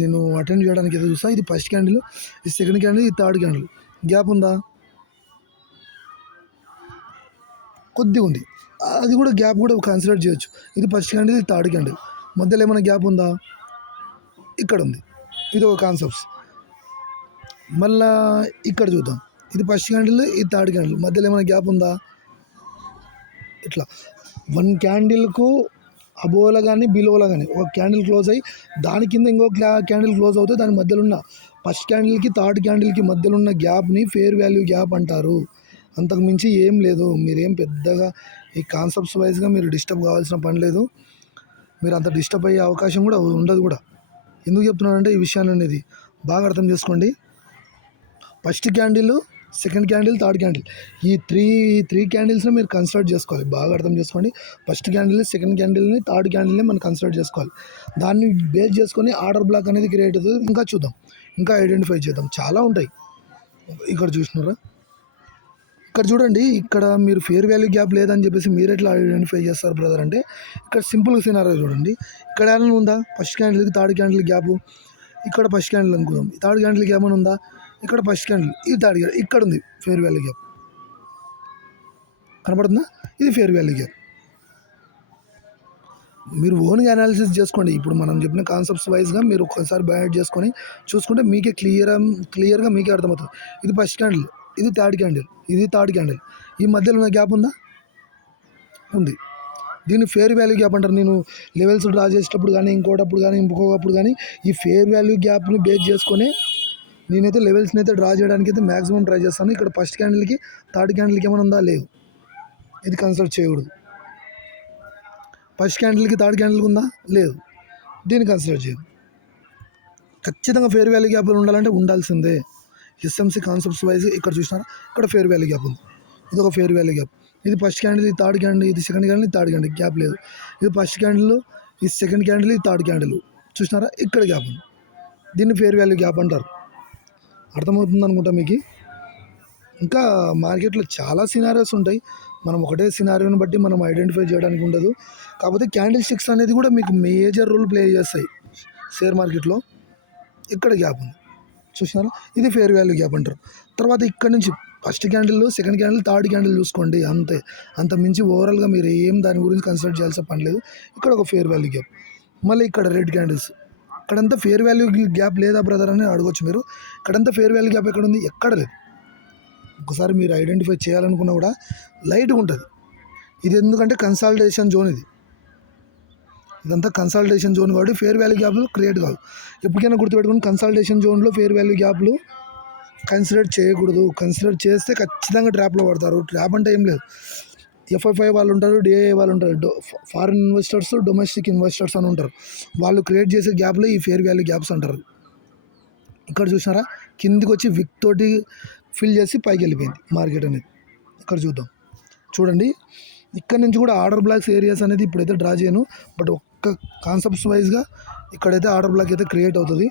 నేను అటెండ్ చేయడానికి ఏదో చూస్తా. ఇది ఫస్ట్ క్యాండిల్, ఇది సెకండ్ క్యాండిల్, ఇది థర్డ్ క్యాండిల్. గ్యాప్ ఉందా, కొద్దిగా ఉంది. అది కూడా గ్యాప్ కూడా కన్సిడర్ చేయొచ్చు. ఇది ఫస్ట్ క్యాండిల్, ఇది థర్డ్ క్యాండిల్, మధ్యలో ఏమైనా గ్యాప్ ఉందా, ఇక్కడ ఉంది. ఇది ఒక కాన్సెప్ట్స్. మళ్ళా ఇక్కడ చూద్దాం, ఇది ఫస్ట్ క్యాండిల్, ఇది థర్డ్ క్యాండిల్, మధ్యలో ఏమైనా గ్యాప్ ఉందా. ఇట్లా 1 క్యాండిల్కు అబోలా కానీ బిలోలా కానీ ఒక క్యాండిల్ క్లోజ్ అయ్యి దాని కింద ఇంకో క్యాండిల్ క్లోజ్ అవుతుంది. దాని మధ్యలో ఉన్న ఫస్ట్ క్యాండిల్కి థర్డ్ క్యాండిల్కి మధ్యలో ఉన్న గ్యాప్ని ఫేర్ వాల్యూ గ్యాప్ అంటారు. అంతకు మించి ఏం లేదు. మీరేం పెద్దగా ఈ కాన్సెప్ట్స్ వైజ్గా మీరు డిస్టర్బ్ కావాల్సిన పని లేదు. మీరు అంత డిస్టర్బ్ అయ్యే అవకాశం కూడా ఉండదు కూడా. ఎందుకు చెప్తున్నానంటే ఈ విషయాన్ని అనేది బాగా అర్థం చేసుకోండి. First candle, second candle, third candle, ఈ త్రీ క్యాండిల్స్ని మీరు కన్సిడర్ చేసుకోవాలి. బాగా అర్థం చేసుకోండి. ఫస్ట్ క్యాండిల్, సెకండ్ క్యాండిల్ని, థర్డ్ క్యాండిల్ని మనం కన్సిడర్ చేసుకోవాలి. దాన్ని బేస్ చేసుకొని ఆర్డర్ బ్లాక్ అనేది క్రియేట్ అవుతుంది. ఇంకా చూద్దాం, ఇంకా ఐడెంటిఫై చేద్దాం, చాలా ఉంటాయి. ఇక్కడ చూసినారా, ఇక్కడ చూడండి, ఇక్కడ మీరు ఫేర్ వాల్యూ గ్యాప్ లేదని చెప్పేసి మీరు ఎట్లా ఐడెంటిఫై చేస్తారు బ్రదర్ అంటే, ఇక్కడ సింపుల్ సినారియో చూడండి. ఇక్కడ ఏమైనా ఉందా, ఫస్ట్ క్యాండిల్కి థర్డ్ క్యాండిల్ గ్యాప్, ఇక్కడ ఫస్ట్ క్యాండిల్ అనుకుందాం, థర్డ్ క్యాండిల్కి ఏమైనా ఉందా, ఇక్కడ ఫస్ట్ క్యాండిల్, ఇది థర్డ్ క్యాండిల్, ఇక్కడ ఉంది ఫేర్ వాల్యూ గ్యాప్, కనపడుతుందా, ఇది ఫేర్ వాల్యూ గ్యాప్. మీరు ఓన్గా అనాలిసిస్ చేసుకోండి. ఇప్పుడు మనం చెప్పిన కాన్సెప్ట్స్ వైజ్గా మీరు ఒక్కసారి బయాడ్ చేసుకొని చూసుకుంటే మీకే క్లియర్గా మీకే అర్థమవుతుంది. ఇది ఫస్ట్ క్యాండిల్, ఇది థర్డ్ క్యాండిల్, ఇది థర్డ్ క్యాండిల్, ఈ మధ్యలో ఉన్న గ్యాప్ ఉందా, ఉంది. దీన్ని ఫేర్ వాల్యూ గ్యాప్ అంటారు. నేను లెవెల్స్ డ్రా చేసేటప్పుడు కానీ ఇంకొకప్పుడు కానీ ఈ ఫేర్ వాల్యూ గ్యాప్ని బేస్ చేసుకొని నేనైతే లెవెల్స్ని అయితే డ్రా చేయడానికి అయితే మ్యాక్సిమం ట్రై చేస్తాను. ఇక్కడ ఫస్ట్ క్యాండిల్కి థర్డ్ క్యాండిల్కి ఏమైనా ఉందా, లేదు, ఇది కన్సిడర్ చేయకూడదు. ఫస్ట్ క్యాండిల్కి థర్డ్ క్యాండిల్కి ఉందా, లేదు, దీన్ని కన్సిడర్ చేయదు. ఖచ్చితంగా ఫేర్ వాల్యూ గ్యాప్ ఉండాలంటే ఉండాల్సిందే. ఎస్ఎంసి కాన్సెప్ట్స్ వైజ్ ఇక్కడ చూసినారా, ఇక్కడ ఫేర్ వాల్యూ గ్యాప్ ఉంది. ఇది ఒక ఫేర్ వాల్యూ గ్యాప్. ఇది ఫస్ట్ క్యాండిల్, ఇది థర్డ్ క్యాండిల్, ఇది సెకండ్ క్యాండిల్, ఇది థర్డ్ క్యాండిల్, గ్యాప్ లేదు. ఇది ఫస్ట్ క్యాండిల్, ఇది సెకండ్ క్యాండిల్, ఇది థర్డ్ క్యాండిల్, చూసినారా, ఇక్కడ గ్యాప్ ఉంది. దీన్ని ఫేర్ వాల్యూ గ్యాప్ అంటారు. అర్థమవుతుంది అనుకుంటా మీకు. ఇంకా మార్కెట్లో చాలా సినారియోస్ ఉంటాయి. మనం ఒకటే సినారియోని బట్టి మనం ఐడెంటిఫై చేయడానికి ఉండదు. కాకపోతే క్యాండిల్ స్టిక్స్ అనేది కూడా మీకు మేజర్ రోల్ ప్లే చేస్తాయి షేర్ మార్కెట్లో. ఇక్కడ గ్యాప్ ఉంది, చూసినారా, ఇది ఫేర్ వాల్యూ గ్యాప్ అంటారు. తర్వాత ఇక్కడ నుంచి first candle, second candle, third candle చూసుకోండి, అంతే. అంత మించి ఓవరాల్గా మీరు ఏం దాని గురించి కన్సిడర్ చేయాల్సిన పని లేదు. ఇక్కడ ఒక ఫేర్ వాల్యూ గ్యాప్. మళ్ళీ ఇక్కడ రెడ్ క్యాండిల్స్. ఇక్కడంతా ఫేర్ వాల్యూ గ్యాప్ లేదా బ్రదర్ అని అడగొచ్చు మీరు. ఇక్కడంతా ఫేర్ వాల్యూ గ్యాప్ ఎక్కడ ఉంది? ఎక్కడ లేదు. ఒకసారి మీరు ఐడెంటిఫై చేయాలనుకున్నా కూడా లైట్గా ఉంటుంది. ఇది ఎందుకంటే కన్సాలిడేషన్ జోన్ ఇది. ఇదంతా కన్సాలిడేషన్ జోన్ కాబట్టి ఫేర్ వాల్యూ గ్యాప్లు క్రియేట్ కాదు. ఎప్పటికైనా గుర్తుపెట్టుకుని కన్సాలిడేషన్ జోన్లో ఫేర్ వాల్యూ గ్యాప్లు కన్సిడర్ చేయకూడదు. కన్సిడర్ చేస్తే ఖచ్చితంగా ట్రాప్లో పడతారు. ట్రాప్ అంటే ఏం లేదు, ఎఫ్ఐఫై వాళ్ళు ఉంటారు, డిఐఏ వాళ్ళు ఉంటారు, ఫారిన్ ఇన్వెస్టర్స్, డొమెస్టిక్ ఇన్వెస్టర్స్ అని ఉంటారు. వాళ్ళు క్రియేట్ చేసే గ్యాప్లో ఈ ఫేర్ వాల్యూ గ్యాప్స్ అంటారు. ఇక్కడ చూసినారా, కిందికి వచ్చి విక్ తోటి ఫిల్ చేసి పైకి వెళ్ళిపోయింది మార్కెట్ అనేది. ఇక్కడ చూద్దాం, చూడండి. ఇక్కడ నుంచి కూడా ఆర్డర్ బ్లాక్స్ ఏరియాస్ అనేది ఇప్పుడైతే డ్రా చేయను, బట్ ఒక్క కాన్సెప్ట్స్ వైజ్గా ఇక్కడైతే ఆర్డర్ బ్లాక్ అయితే క్రియేట్ అవుతుంది.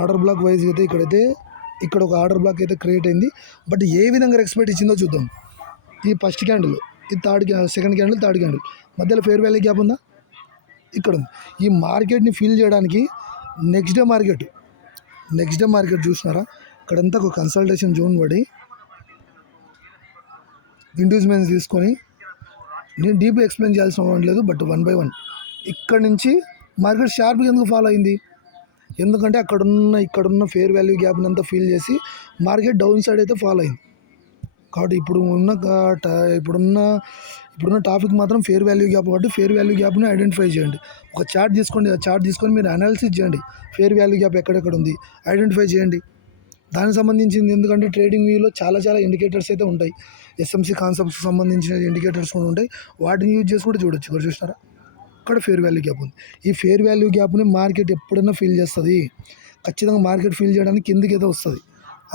ఆర్డర్ బ్లాక్ వైజ్ అయితే ఇక్కడైతే ఇక్కడ ఒక ఆర్డర్ బ్లాక్ అయితే క్రియేట్ అయింది. బట్ ఏ విధంగా రెస్పెక్ట్ ఇచ్చిందో చూద్దాం. ఈ ఫస్ట్ క్యాండిల్, ఇది సెకండ్ క్యాండిల్, థర్డ్ క్యాండిల్ మధ్యలో ఫేర్ వాల్యూ గ్యాప్ ఉందా? ఇక్కడ ఉంది. ఈ మార్కెట్ని ఫీల్ చేయడానికి నెక్స్ట్ డే మార్కెట్ చూసినారా, ఇక్కడంతా ఒక కన్సల్టేషన్ జోన్ పడి ఇండివిజువల్స్ తీసుకొని, నేను డీప్గా ఎక్స్ప్లెయిన్ చేయాల్సిన అవసరం లేదు, బట్ 1 by 1 ఇక్కడ నుంచి మార్కెట్ షార్ప్గా ఎందుకు ఫాలో అయింది? ఎందుకంటే ఇక్కడున్న ఫేర్ వాల్యూ గ్యాప్ని అంతా ఫీల్ చేసి మార్కెట్ డౌన్ సైడ్ అయితే ఫాలో అయింది. కాబట్టి ఇప్పుడున్న టాపిక్ మాత్రం ఫేర్ వాల్యూ గ్యాప్. కాబట్టి ఫేర్ వాల్యూ గ్యాప్ని ఐడెంటిఫై చేయండి. ఒక చార్ట్ తీసుకోండి, ఆ చార్ట్ తీసుకొని మీరు అనాలిసిస్ చేయండి. ఫేర్ వాల్యూ గ్యాప్ ఎక్కడెక్కడ ఉంది ఐడెంటిఫై చేయండి. దానికి సంబంధించింది, ఎందుకంటే ట్రేడింగ్ వ్యూలో చాలా ఇండికేటర్స్ అయితే ఉంటాయి. ఎస్ఎంసి కాన్సెప్ట్స్కి సంబంధించిన ఇండికేటర్స్ కూడా ఉంటాయి. వాటిని యూజ్ చేసి కూడా చూడొచ్చు. ఇక్కడ చూసినారా, ఇక్కడ ఫేర్ వాల్యూ గ్యాప్ ఉంది. ఈ ఫేర్ వాల్యూ గ్యాప్ని మార్కెట్ ఎప్పుడైనా ఫీల్ చేస్తుంది. ఖచ్చితంగా మార్కెట్ ఫీల్ చేయడానికి కిందికి అయితే వస్తుంది.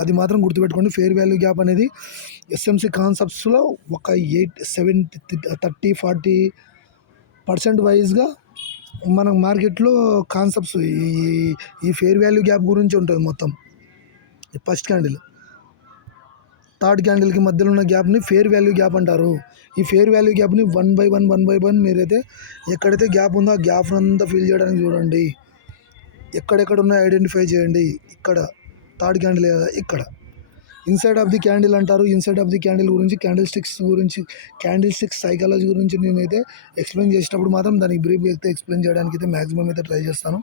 అది మాత్రం గుర్తుపెట్టుకోండి. ఫేర్ వాల్యూ గ్యాప్ అనేది ఎస్ఎంసి కాన్సెప్ట్స్లో ఒక 30-40% వైజ్గా మన మార్కెట్లో కాన్సెప్ట్స్ ఈ ఫేర్ వాల్యూ గ్యాప్ గురించి ఉంటుంది మొత్తం. ఫస్ట్ క్యాండిల్, థర్డ్ క్యాండిల్కి మధ్యలో ఉన్న గ్యాప్ని ఫేర్ వాల్యూ గ్యాప్ అంటారు. ఈ ఫేర్ వాల్యూ గ్యాప్ని 1 by 1 మీరైతే ఎక్కడైతే గ్యాప్ ఉందో ఆ గ్యాప్ అంతా ఫిల్ చేయడానికి చూడండి. ఎక్కడెక్కడ ఉన్నాయో ఐడెంటిఫై చేయండి. ఇక్కడ థర్డ్ క్యాండిల్, ఇక్కడ ఇన్సైడ్ ఆఫ్ ది క్యాండిల్ అంటారు. ఇన్సైడ్ ఆఫ్ ది క్యాండిల్ గురించి, క్యాండిల్ స్టిక్స్ సైకాలజీ గురించి నేనైతే ఎక్స్ప్లెయిన్ చేసేటప్పుడు మాత్రం దానికి బ్రీఫ్గా అయితే ఎక్స్ప్లెయిన్ చేయడానికి అయితే మ్యాక్సిమం అయితే ట్రై చేస్తాను.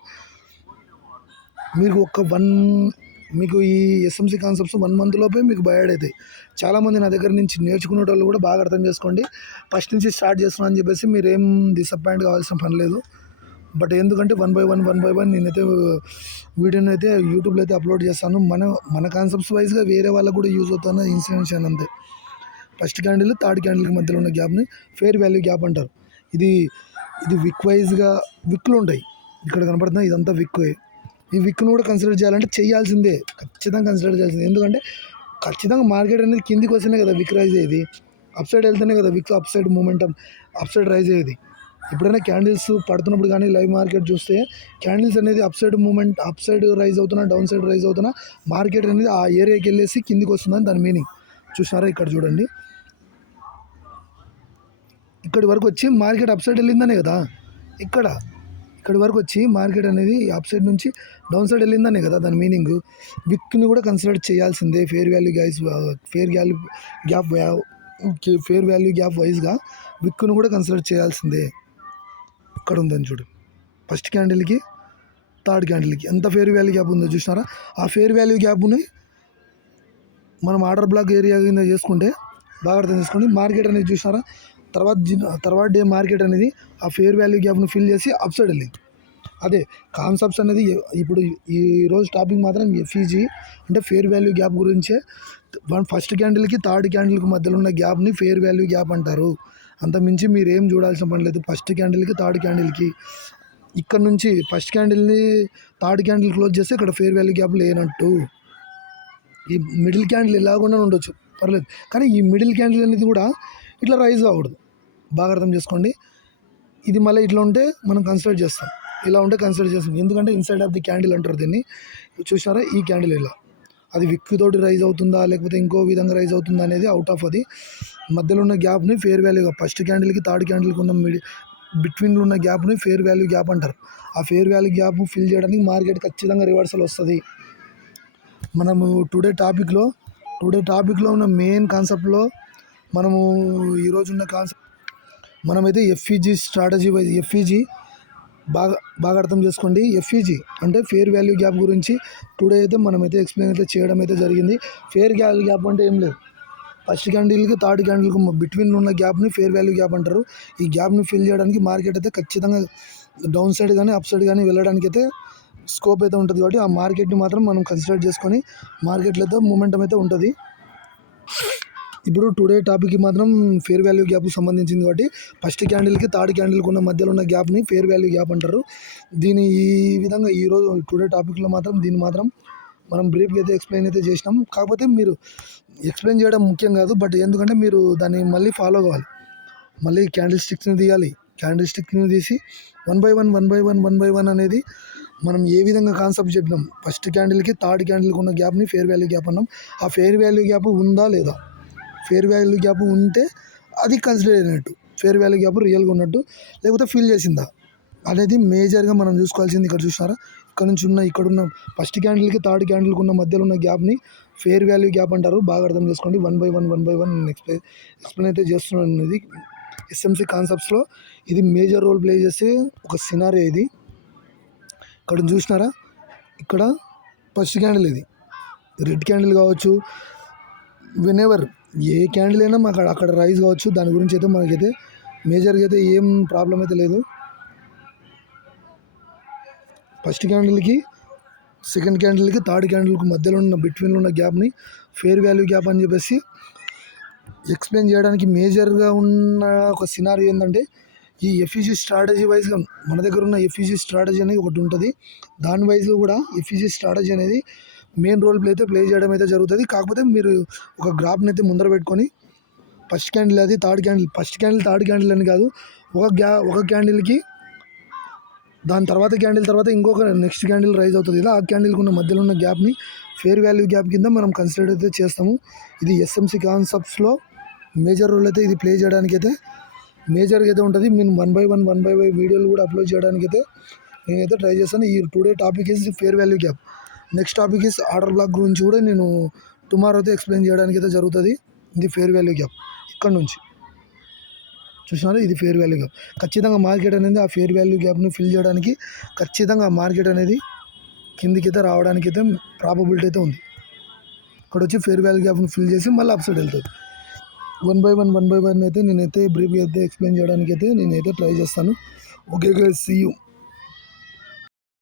మీకు ఈ ఎస్ఎంసి కాన్సెప్ట్స్ 1 month లోపే మీకు బయట అవుతాయి. చాలామంది నా దగ్గర నుంచి నేర్చుకునే వాళ్ళు కూడా బాగా అర్థం చేసుకోండి. ఫస్ట్ నుంచి స్టార్ట్ చేస్తున్నాను అని చెప్పేసి మీరేం డిసప్పాయింట్ కావాల్సిన పని లేదు. బట్ ఎందుకంటే 1 by 1 నేనైతే వీడియోని అయితే యూట్యూబ్లో అయితే అప్లోడ్ చేస్తాను. మన కాన్సెప్ట్స్ వైజ్గా వేరే వాళ్ళకు కూడా యూజ్ అవుతున్న ఇన్సిడెంట్స్ అంతే. ఫస్ట్ క్యాండిల్, థర్డ్ క్యాండిల్కి మధ్యలో ఉన్న గ్యాప్ని ఫేర్ వాల్యూ గ్యాప్ అంటారు. ఇది విక్ వైజ్గా విక్లు ఉంటాయి. ఇక్కడ కనపడుతుంది, ఇదంతా విక్. ఈ విక్ను కూడా కన్సిడర్ చేయాలంటే చేయాల్సిందే, ఖచ్చితంగా కన్సిడర్ చేయాల్సిందే. ఎందుకంటే ఖచ్చితంగా మార్కెట్ అనేది కిందికి వస్తేనే కదా విక్ రైజ్ అయ్యేది. అప్ సైడ్ వెళ్తేనే కదా wick up side momentum, up side rise అయ్యేది. ఎప్పుడైనా క్యాండిల్స్ పడుతున్నప్పుడు కానీ లైవ్ మార్కెట్ చూస్తే క్యాండిల్స్ అనేది up side moment, up side rise అవుతున్నా, డౌన్ సైడ్ రైజ్ అవుతున్నా మార్కెట్ అనేది ఆ ఏరియాకి వెళ్ళేసి కిందికి వస్తుందని దాని మీనింగ్. చూసినారా, ఇక్కడ చూడండి, ఇక్కడి వరకు వచ్చి మార్కెట్ అప్ సైడ్ వెళ్ళిందనే కదా. ఇక్కడి వరకు వచ్చి మార్కెట్ అనేది అప్ సైడ్ నుంచి డౌన్ సైడ్ వెళ్ళిందనే కదా దాని మీనింగ్. విక్ని కూడా కన్సిడర్ చేయాల్సిందే. ఫేర్ వాల్యూ గ్యాప్ వైజ్గా విక్ను కూడా కన్సిడర్ చేయాల్సిందే. ఇక్కడ ఉందని చూడు, ఫస్ట్ క్యాండిల్కి థర్డ్ క్యాండిల్కి ఎంత ఫేర్ వాల్యూ గ్యాప్ ఉందో చూసినారా. ఆ ఫేర్ వాల్యూ గ్యాప్ని మనం ఆర్డర్ బ్లాక్ ఏరియా కింద చేసుకుంటే బాగా అర్థం చేసుకోండి. మార్కెట్ అనేది చూసినారా, తర్వాత డే మార్కెట్ అనేది ఆ ఫేర్ వాల్యూ గ్యాప్ను ఫిల్ చేసి అప్ సైడ్ వెళ్ళింది. అదే కాన్సెప్ట్స్ అనేది ఇప్పుడు ఈరోజు టాపిక్ మాత్రం ఎఫ్ఈజీ అంటే ఫేర్ వాల్యూ గ్యాప్ గురించే. ఫస్ట్ క్యాండిల్కి థర్డ్ క్యాండిల్కి మధ్యలో ఉన్న గ్యాప్ని ఫేర్ వాల్యూ గ్యాప్ అంటారు. అంతకుమించి మీరు ఏం చూడాల్సిన పని లేదు. ఫస్ట్ క్యాండిల్కి థర్డ్ క్యాండిల్కి ఇక్కడ నుంచి ఫస్ట్ క్యాండిల్ని థర్డ్ క్యాండిల్ క్లోజ్ చేస్తే ఇక్కడ ఫేర్ వాల్యూ గ్యాప్ లేనట్టు. ఈ మిడిల్ క్యాండిల్ ఎలాగుండా ఉండొచ్చు, పర్లేదు, కానీ ఈ మిడిల్ క్యాండిల్ అనేది కూడా ఇట్లా రైజ్ కాకూడదు. బాగా అర్థం చేసుకోండి. ఇది మళ్ళీ ఇట్లా ఉంటే మనం కన్సిడర్ చేస్తాం, ఇలా ఉంటే కన్సిడర్ చేస్తాం. ఎందుకంటే ఇన్సైడ్ ఆఫ్ ది క్యాండిల్ అంటారు దీన్ని. చూసారా, ఈ క్యాండిల్ ఇలా అది విక్ తోటి రైజ్ అవుతుందా లేకపోతే ఇంకో విధంగా రైజ్ అవుతుందా అనేది అవుట్ ఆఫ్ అది. మధ్యలో ఉన్న గ్యాప్ని ఫేర్ వాల్యూగా, ఫస్ట్ క్యాండిల్కి థర్డ్ క్యాండిల్కి ఉన్న బిట్వీన్లో ఉన్న గ్యాప్ని ఫేర్ వాల్యూ గ్యాప్ అంటారు. ఆ ఫేర్ వాల్యూ గ్యాప్ ఫిల్ చేయడానికి మార్కెట్ ఖచ్చితంగా రివర్సల్ వస్తుంది. మనము టుడే టాపిక్లో ఉన్న మెయిన్ కాన్సెప్ట్లో మనము ఈరోజు ఉన్న కాన్సెప్ట్ మనమైతే ఎఫ్ఈజీ స్ట్రాటజీ వైజ్ ఎఫ్ఈజీ బాగా బాగా అర్థం చేసుకోండి. ఎఫ్ఈజీ అంటే ఫేర్ వాల్యూ గ్యాప్ గురించి టుడే అయితే మనమైతే ఎక్స్ప్లెయిన్ అయితే చేయడం అయితే జరిగింది. ఫేర్ వాల్యూ గ్యాప్ అంటే ఏం లేదు, ఫస్ట్ క్యాండిల్కి థర్డ్ క్యాండిల్కి బిట్వీన్ ఉన్న గ్యాప్ని ఫేర్ వాల్యూ గ్యాప్ అంటారు. ఈ గ్యాప్ని ఫిల్ చేయడానికి మార్కెట్ అయితే ఖచ్చితంగా డౌన్ సైడ్ కానీ అప్ సైడ్ కానీ వెళ్ళడానికి అయితే స్కోప్ అయితే ఉంటుంది. కాబట్టి ఆ మార్కెట్ని మాత్రం మనం కన్సిడర్ చేసుకొని మార్కెట్లో అయితే మూమెంటం అయితే ఉంటుంది. ఇప్పుడు టుడే టాపిక్కి మాత్రం ఫేర్ వాల్యూ గ్యాప్కి సంబంధించింది. కాబట్టి ఫస్ట్ క్యాండిల్కి థర్డ్ క్యాండిల్కి ఉన్న మధ్యలో ఉన్న గ్యాప్ని ఫేర్ వాల్యూ గ్యాప్ అంటారు. దీని ఈ విధంగా ఈరోజు టుడే టాపిక్లో మాత్రం దీన్ని మాత్రం మనం బ్రీఫ్గా అయితే ఎక్స్ప్లెయిన్ అయితే చేసినాం. కాకపోతే మీరు ఎక్స్ప్లెయిన్ చేయడం ముఖ్యం కాదు, బట్ ఎందుకంటే మీరు దాన్ని మళ్ళీ ఫాలో కావాలి. మళ్ళీ క్యాండిల్ స్టిక్స్ని తీయాలి. క్యాండిల్ స్టిక్ని తీసి వన్ బై వన్ అనేది మనం ఏ విధంగా కాన్సెప్ట్ చెప్పినాం. ఫస్ట్ క్యాండిల్కి థర్డ్ క్యాండిల్కి ఉన్న గ్యాప్ని ఫేర్ వాల్యూ గ్యాప్ అన్నాం. ఆ ఫేర్ వాల్యూ గ్యాప్ ఉందా లేదా, ఫేర్ వాల్యూ గ్యాప్ ఉంటే అది కన్సిడర్ అయినట్టు, ఫేర్ వాల్యూ గ్యాప్ రియల్గా ఉన్నట్టు, లేకపోతే ఫీల్ చేసిందా అనేది మేజర్గా మనం చూసుకోవాల్సింది. ఇక్కడ చూసినారా, ఇక్కడున్న ఫస్ట్ క్యాండిల్కి థర్డ్ క్యాండిల్కి ఉన్న మధ్యలో ఉన్న గ్యాప్ని ఫేర్ వాల్యూ గ్యాప్ అంటారు. బాగా అర్థం చేసుకోండి. వన్ బై వన్ ఎక్స్ప్లెయిన్ అయితే చేస్తున్నాను. అనేది ఎస్ఎంసి కాన్సెప్ట్స్లో ఇది మేజర్ రోల్ ప్లే చేసే ఒక సినారియో. ఇది ఇక్కడ చూసినారా, ఇక్కడ ఫస్ట్ క్యాండిల్ ఇది రెడ్ క్యాండిల్ కావచ్చు, వెనెవర్ ఏ క్యాండిల్ అయినా మాకు అక్కడ రైజ్ కావచ్చు. దాని గురించి అయితే మనకైతే మేజర్గా అయితే ఏం ప్రాబ్లం అయితే లేదు. ఫస్ట్ క్యాండిల్కి సెకండ్ క్యాండిల్కి థర్డ్ క్యాండిల్కి మధ్యలో ఉన్న బిట్వీన్లో ఉన్న గ్యాప్ని ఫేర్ వాల్యూ గ్యాప్ అని చెప్పేసి ఎక్స్ప్లెయిన్ చేయడానికి మేజర్గా ఉన్న ఒక సినారీ ఏంటంటే, ఈ ఎఫ్ఈజీ స్ట్రాటజీ వైజ్గా మన దగ్గర ఉన్న ఎఫ్ఈజీ స్ట్రాటజీ అనేది ఒకటి ఉంటుంది. దాని వైజ్గా కూడా ఎఫ్ఈజీ స్ట్రాటజీ అనేది మెయిన్ రోల్ ప్లే చేయడం అయితే జరుగుతుంది. కాకపోతే మీరు ఒక గ్రాఫ్ని అయితే ముందర పెట్టుకొని ఫస్ట్ క్యాండిల్ అది third candle, first candle third candle అని కాదు, ఒక క్యాండిల్కి దాని తర్వాత క్యాండిల్ తర్వాత ఇంకొక నెక్స్ట్ క్యాండిల్ రైజ్ అవుతుంది కదా, ఆ క్యాండిల్కి ఉన్న మధ్యలో ఉన్న గ్యాప్ని ఫేర్ వాల్యూ గ్యాప్ కింద మనం కన్సిడర్ అయితే చేస్తాము. ఇది ఎస్ఎంసి కాన్సెప్ట్స్లో మేజర్ రోల్ అయితే ఇది ప్లే చేయడానికి అయితే మేజర్గా అయితే ఉంటుంది. నేను వన్ బై వన్ వీడియోలు కూడా అప్లోడ్ చేయడానికి అయితే నేనైతే ట్రై చేస్తాను. ఈ today topic is fair value gap. Next topic is order black గురించి కూడా నేను టుమారో అయితే ఎక్స్ప్లెయిన్ చేయడానికి అయితే జరుగుతుంది. ఇది ఫేర్ వాల్యూ గ్యాప్. ఇక్కడ నుంచి చూసినారు, ఇది ఫేర్ వాల్యూ గ్యాప్. ఖచ్చితంగా మార్కెట్ అనేది ఆ ఫేర్ వాల్యూ గ్యాప్ని ఫిల్ చేయడానికి ఖచ్చితంగా మార్కెట్ అనేది కిందికి అయితే రావడానికి అయితే ప్రాబబిలిటీ అయితే ఉంది. ఇక్కడ వచ్చి ఫేర్ వాల్యూ గ్యాప్ని ఫిల్ చేసి మళ్ళీ అప్ సైడ్ వెళ్తుంది. వన్ బై వన్ అయితే నేనైతే బ్రీఫ్గా అయితే ఎక్స్ప్లెయిన్ చేయడానికి అయితే నేనైతే ట్రై చేస్తాను. Okay guys, see you.